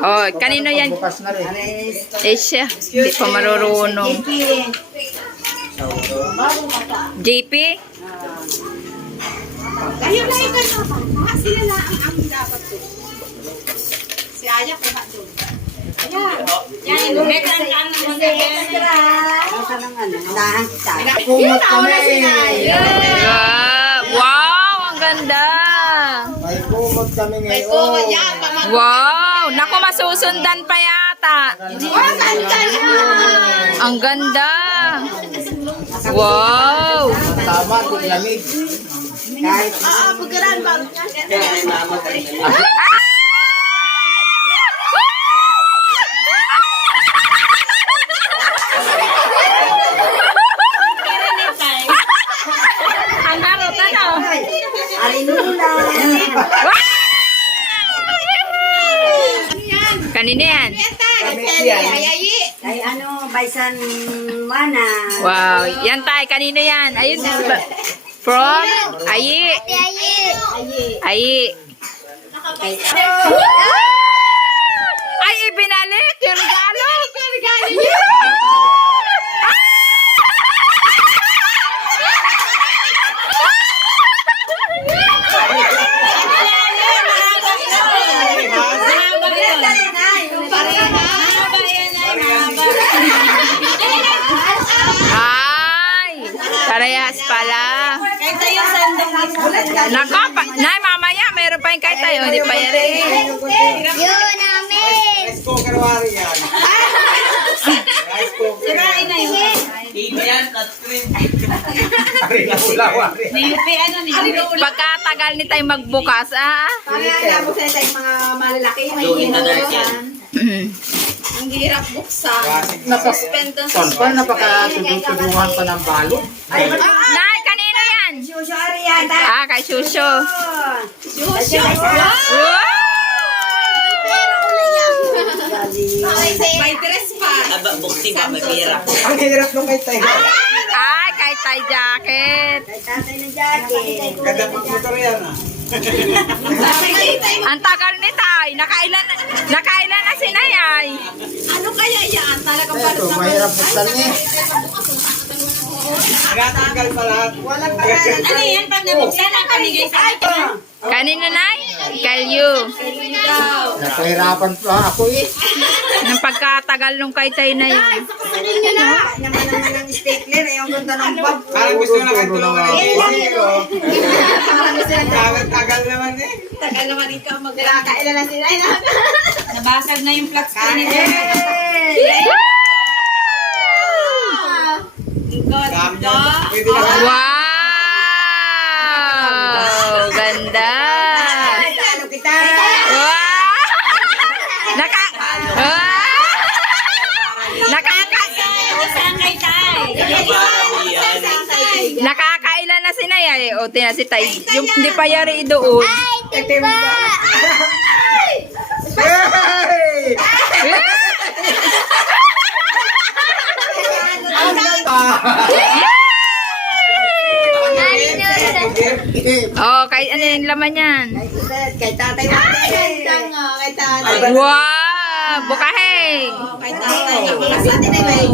Oh, kanino yan? Asia. Hindi pa marurunong. JP? Dahil na ito, sila lang ang dapat to. Si Aya ko ba doon? Yan, mekan ka naman extra. Kumot kami. Wow, ang ganda. May kumot kami ngayon. Wow, naku, masusundan pa yata. Ang ganda. Wow. Tama, tiglamig. Kahit Pagkaraan ba? Ang harot, ano? arinula. Kanina yan. Ay ano, Baisan Mana. Wow, yan tayo. Kanino yan? Ayun. From Ayi. Ayi. Ay, ibinalik yung regalo. Ay, parehas pala. Nako, nay, mamaya, meron pa yung kahit tayo. Hindi pa yan eh. Yun namin! Rice cooker wari yan. Rice cooker. Sirain na yun. Pagkatagal ni tayo magbukas, Parang mo sa yung mga malalaki. May hinurusan. Ang hirap buksan. Suspend doon sa Napaka-tudungan pa ng balot. Nay, kanino yan? Shusho Ariana. Ah, kay Shusho. Shusho. Wow! May dress pa. Ang hirap nung kay tayo. Ay, kay Tay Jacket. Kay tatay ng jacket. Ganda pang motor yan ah. Ang tagal ni Tay. Nakailan na si Nayay. Ano kaya yan? Talagang Ito, mahirap buksan niya. Nagtatanggal pa lahat. Walang pangalan. Ano yan? Pag nabuksan ang pamigay sa akin. Kanino, Nay? Kay you. Napahirapan pa ako eh. Nang pagkatagal nung kay Tay na yun. Naman ng stapler, yung ganda ng bag. Parang gusto na kayo tulungan ng tagal naman eh. Tagal naman ikaw magkakailan na sila. Nabasag na yung flat screen nila. Pwede na Wow! Ganda! talo kita. Wow! Nakakailan na si Nayay. O, tina si Tay. Yung hindi pa yari doon. Hey! Oh, kay ano yung laman yan? Kay tatay mo. Kay tatay. Wow! Bukaheng! Kay tatay. Mga sa atin ay may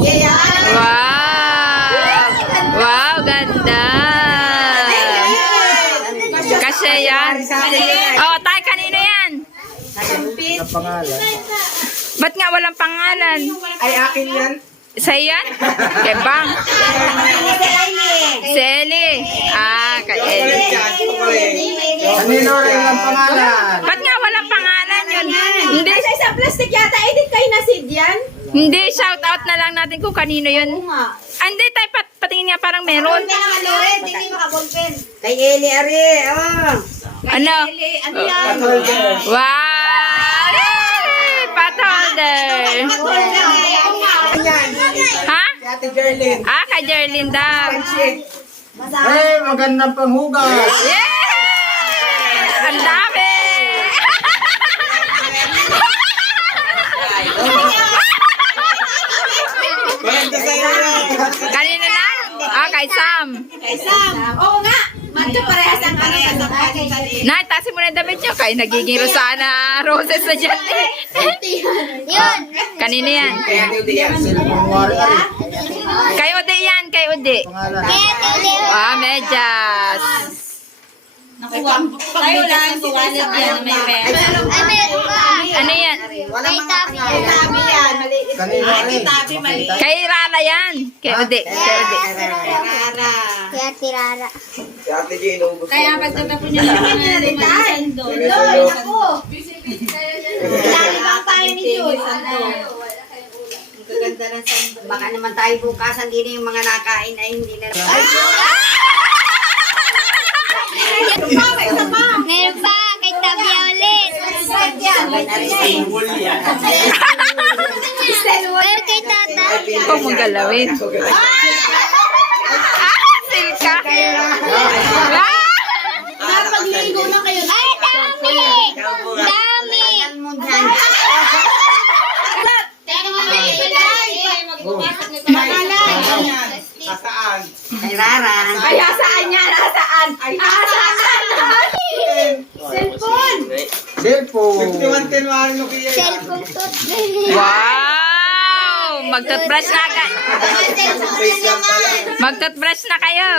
Wow! Wow, ganda! Kasi yan. Oh, Tay, kanina yan? Ang pangalan. Ba't nga walang pangalan? Ay, akin yan. Sa yan? Kay Bang? Si Eli. Ah, kay Eli. Kanino rin ang pangalan? Ba't nga walang pangalan yun? Hindi, Sa plastic yata, edit kayo na sid yan? hindi, shout out na lang natin kung kanino yun. Ah, hindi, Tay, patingin nga parang meron. Hindi makaballpen. Kay Eli Ari. Oh. Ano? Ano yan? Patholder. Wow! Yay! Pot holder. Yan. Ha? Si Ate Gerlin. Ah, kay Jerlyn daw. Hey, magandang panghugas. Yay! Ang dami! Maganda sa'yo yan. Kanina na? Kay Sam. Kay Sam. Oo nga. Magkaparehas ang parehas ang kanitan. Nay, tasin mo na yung damit nyo. Kay nagiging Rosana Roses na dyan. Yun. Kanina yan. Kaya ito di yan. Kay Ode yan, kay Ode. Kaya tuloy. Medyas. Tayo lang. Buwalit yan. May pera. Ay, meron pa. Ano yan? May tabi May yan. tabi yan. Maliit. May tabi maliit. Kay Rara yan. Kay Ode. Kay Ode. Rara. Kaya tirara. Si Ate G, inubos. Kaya pagtatapon niya naman na limang doon. Ako. Lalibang tayo ni Joy. Ang gaganda ng sando. Baka naman tayo bukas, hindi na yung mga nakain ay hindi na. Meron pa. Kay tabi ulit. Pero kay tata. Huwag mong galawin. Silka. Napagligo na kayo. Ay, dami! Dami! Nasaan? Kay Rara. Ay, nasaan niya? Nasaan? Ay, nasaan? Cellphone! Cellphone. Cellphone to. Wow! Magtoothbrush na agad. Magtoothbrush na kayo.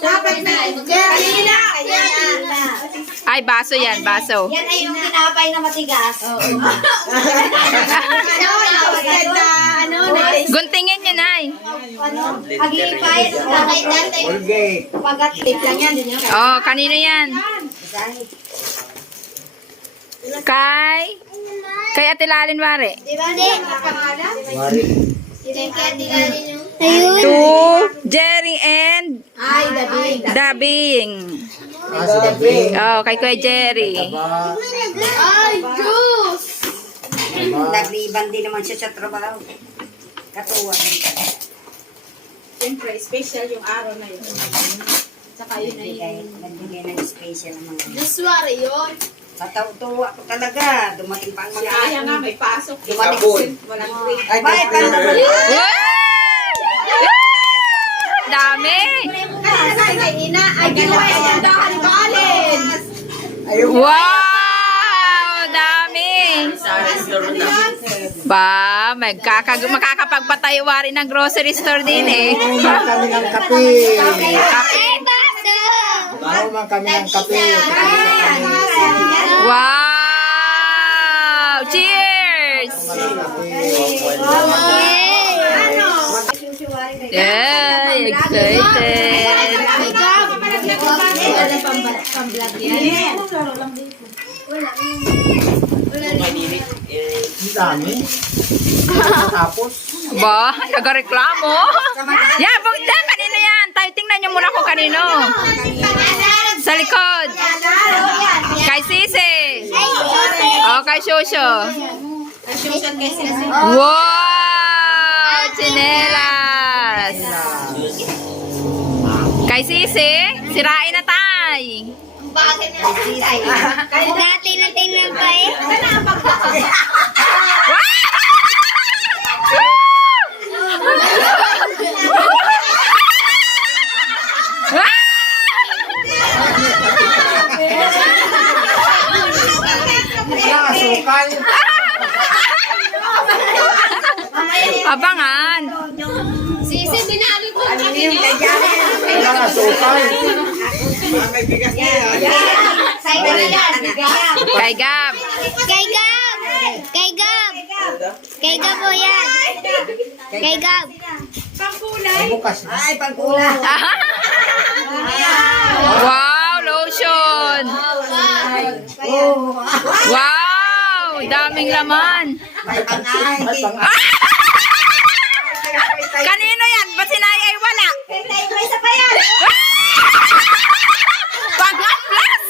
Dapat na. Kanina. Ay, baso yan, baso. Yan ay yung tinapay na matigas. Guntingin nyo, Nay. Pag-iipay, kay tatay. Pagat-tip lang yan. Oh, kanino yan? Kay Ate Lalin, Mare. Ayun. To Jerry and Dabing. Oh, kay Kuya Jerry. Ay, juice! Nag-iban din naman siya sa trabaho. Katuwa. Siyempre, special yung araw na yun. Saka yun na yun. Nagbigay ng special ng mga. Diswari yun. Sa tuwa ko talaga. Dumating pa ang Si mga Aya nga may pasok. Dumating. Walang grade. Ay, paano naman? Wow! Dami! Ay, ina. Ay, ginawa yung dahan balin. Wow! Dami! Ba, makakapagpatayo-wari ng grocery store din eh. Kami ng kape. Ay, baso! Bawal kami ng kape. Wow! Cheers! Yay! Excited! Ang dami. Tapos, Ba, nagareklamo? Yeah, bugda, kanino yan? Tayo tingnan nyo muna kung kanino. Sa likod. Kay Sisi. Oh, kay Shosho. Wow! Chinelas. Kay Sisi, sirain na tay. Dati na tingnan pa eh. nakasukal. Abangan. Sisi, binali ko. Nakasukal. May bigas na yan. Kay Gab. Kay Gab! Kay Gab! Kay Gab po yan. Kay Gab. Bukas na. Ay, pagkula. Wow, lotion. Wow, daming laman. May pangay. Kanino yan? Ba't si Nay ay wala? May isa pa yan. Pag-plus!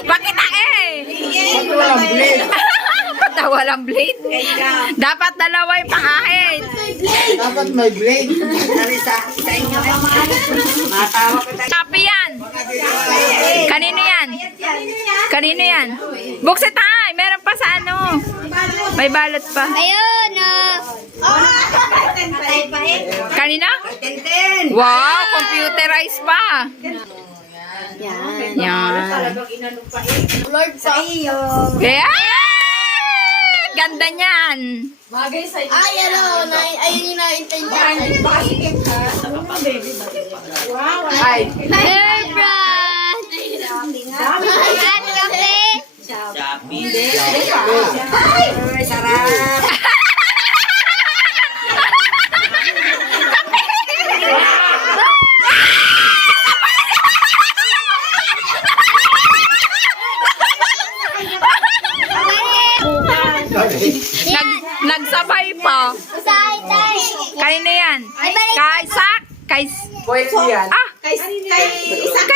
Bakit eh? Walang blade. Ba't daw walang blade? Dapat dalawa yung pangahit. Dapat may blade. Dari sa inyo. Matawa ko tayo. Kapi yan. Kanino yan? Kanino yan? Buksit ay! Meron pa sa ano? May balot pa. Ayun, Kanina? Tenten. Wow! Computerized pa. Yan. Yan. Sa iyo. Yeah! Ganda niyan. Ay, ano, ayun yung na-intention. Ay, Surprise! At kape! Ay, sarap. Nagsabay pa. Usahin tayo. Kanina yan? Kay Sak? Kay... pwede yan. Ah! Kay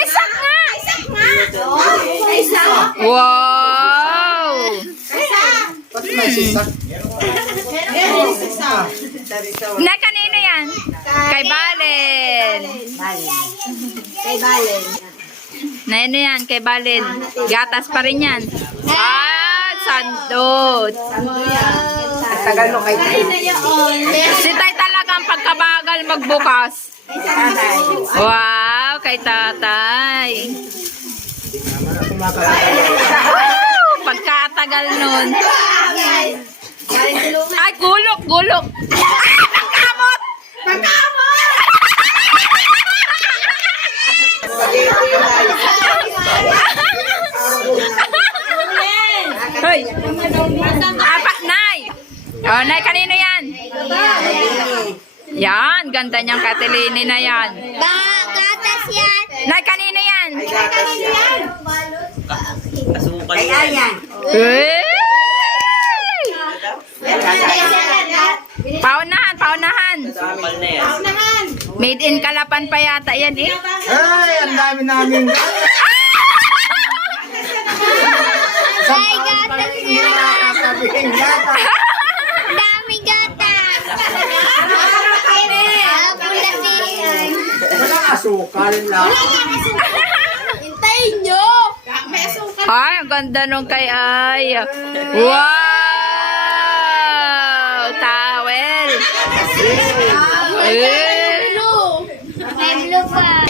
Sak nga! Isa. Wow! Ba't may sisak? Na kanina yan? Kay Balen. Kay Balen. Na ano yan? Kay Balen. Gatas pa rin yan. Ah! Sandot. Tagal mo kay Si Tay talagang pagkabagal magbukas. Wow! Kay Tatay. Pagkatagal nun. Ay, gulok, gulok. Ah, pagkamot! Pagkamot! Hoy! Apat, Nay! Oh, Nay, kanino yan? Yan, ganda niyang katilini na yan. Gatas yan. Nay, kanino yan? Kay Ayan. Hey! Paunahan, paunahan. Made in Kalapan pa yata yan eh. Ay, ang dami namin. Ay, gatas yan. Sabihin gata. Dami gatas. Pulatin. Walang asukal lang. Hintayin nyo. May asukal. Ay, ang ganda nung kay Ay. Wow! Towel. Eh. May blue pa.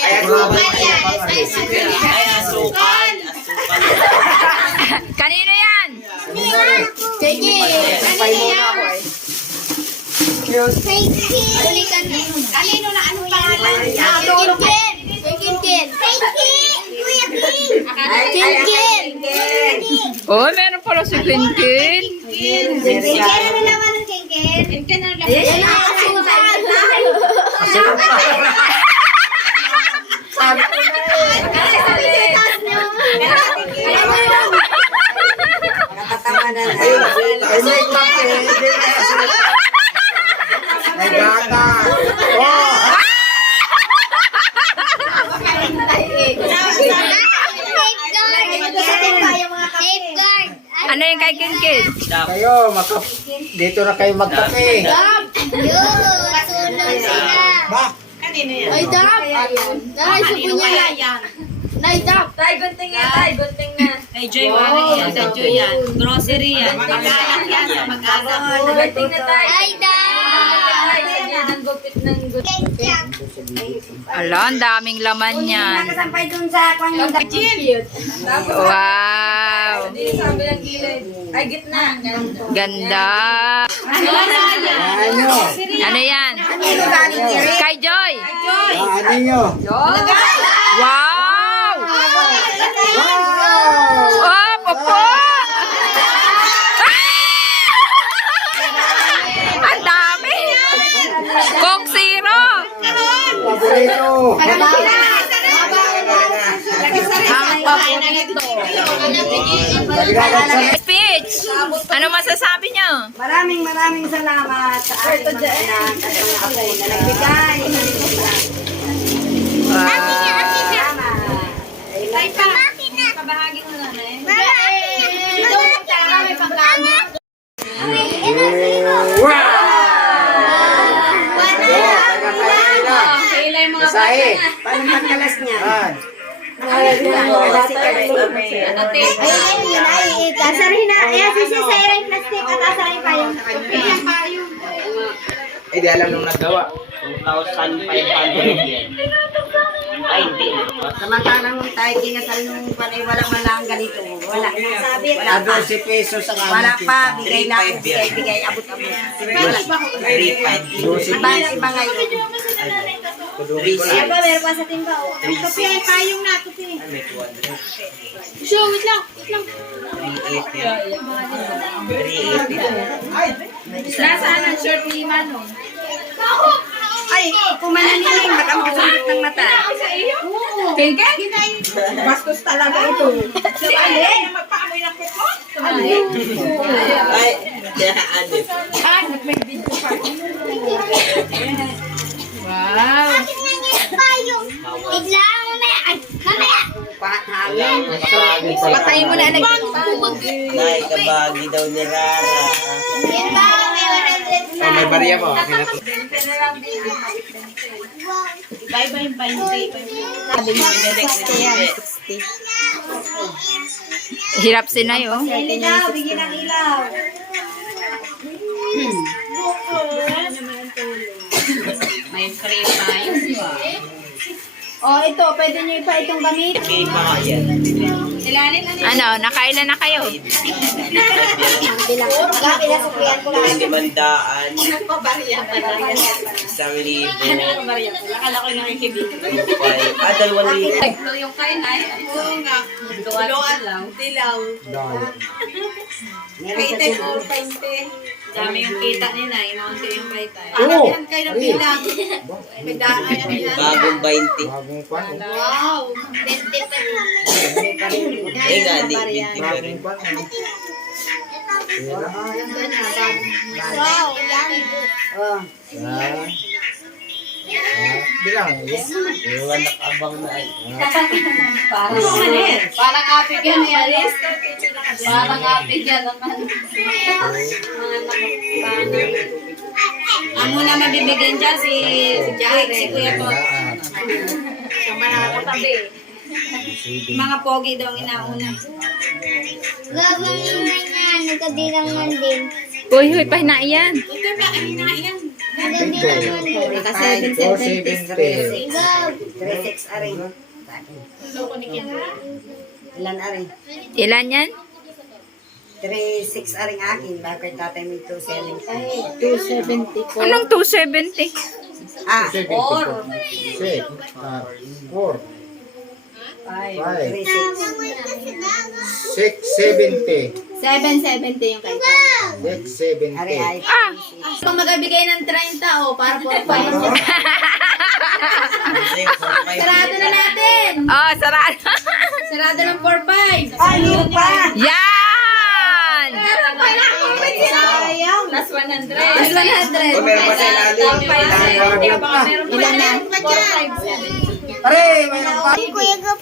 Kanino yan? Sige. Kanino na anong pangalan? Kinkin. Kinkin. Oh, meron pala si Quintin. Kinkin na lang. Nakatawa na lang. Ay, may kape. May gata. Oh! Safeguard. Ano yung kay Quintin? Kayo, dito na kayo magkape. Yun, sunod sila. Ba? Kanino yan? Ay, Dap. Ay, Kanino kaya yan? Nay, Dap. Kay Joy Wari yan. Kay Joy yan. Grocery yan. Mag-alak yan sa mag-alak. Ay, Dap. Ala, ang daming laman yan. Nakasampay dun sa kwan yung Wow! Ay, gitna. Ganda. Ano? Ano yan? Kay Joy. Ano nyo? Wow! Wow! Oh, popo! Ang dami! Coke Zero! Paborito! Speech! Ano masasabi niyo? Maraming salamat sa ating mga anak at mga apo na nagbigay. Kabahagi mo na eh. Wow! Masahe. Paano pagkalas niya? Yan. Asarin na. Ayan, sisira yung plastic at asarin pa yung payong. Eh, di alam nung nagawa. 2,500 yan. Ay, hindi na. Samantalang nung tayo kinasal nung panay, walang malang ganito. Wala. Sabi, wala Ah, pa. 12 pesos ang Wala aming pa. kita. Bigay lang. Bigay. Abot-abot. Wala. 12 Iba ngayon. Aba, meron pa sa timba. Kasi ay payong nato eh. May 200. Show, wait lang. 380 yan. 380. Nasaan ang short ni Manong? Ay, kumananin. Matambusundot ng mata. Kengkeng? Bastos talaga ito. Si Ale, magpaamoy ng puto. Ay, adip. Wow. Payong. Wait lang, mamaya. Ay, mamaya. Patayin mo na anak. Nay, kabagi daw ni Rara. Yan ba? May 100 na. Oh, may bariya mo. Hirap sinay, oh. Ilaw, bigyan ng ilaw. May free tayo. Oh, ito. Pwede nyo ipa itong gamit. Okay pa nga yan. Ano, nakailan na kayo? Bilang. Bilang suklian ko lang. 500. 1,000. Akala ko yung nakikibig. 2,500. Ah, 2,000. Yung kain ay. Oo nga. Dilaw. Kaitay ko, 20. Dami yung kita ni Nay. Naunti yung kaita. Oo. Alam kayo ng bilang. May daan yan. Bagong 20. Bagong kwan. Wow. 20 pa rin. Eh nga, di. 20 pa rin. Bagong kwan. Wow, yummy. Oh. Bilang. Yung anak abang na ay. Parang apig yan ni Alice. Parang apig yan naman. Ang muna mabibigyan dyan si Jack, si Kuya Tot. Siya man nakakatabi. Mga pogi daw ang inauna. Gabang naman yan. Nagkabilangan din. Uy, huy, pahina yan. Ito ba, ang inayan? Nagkabilangan din. Naka 470. Gab. 3-6 aray. Ilan aray? Ilan yan? 3-6 aring akin. Bakit tatay may 270? Anong 270? Ah, 4. 5. 670. 770 yung kay 670. aray ay. Ah! Kung magbibigay ng 30 o para po 5. Sarado na natin. Oh, sarado. Sarado ng 4-5. Ay, yun pa! Yan! Sayang. Plus 100. Plus 100. Oh, meron pa sa ilalim. Ilan na? Aray, mayroon pa. Kuya Gab.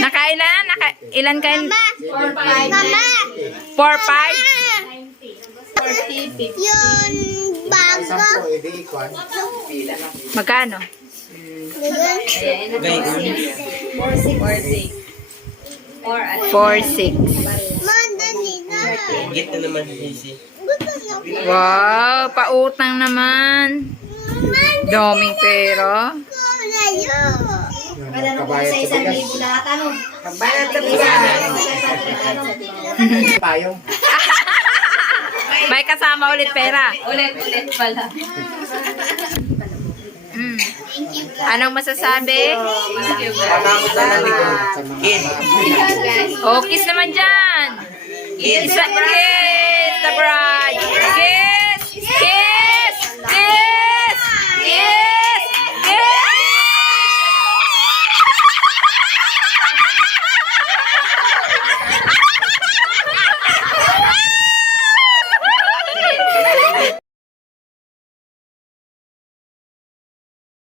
Nakailan? Ilan kayo? 4-5. Mama. 4-5? Yun. Bago. 10, edi kwan. Magkano? Gay. 4-6. Madali na. Git na naman si Sisi. Gusto na. Wow, pautang naman. Daming pera. Layo. Kabayad sa bigas. Lahat ano? Pagbayad sa bigas. Payong. May kasama ulit pera. Ulit pala. Anong masasabi? Pagkakot na lang ko. Git. Oh, kiss naman dyan. Kiss the bride. Kiss.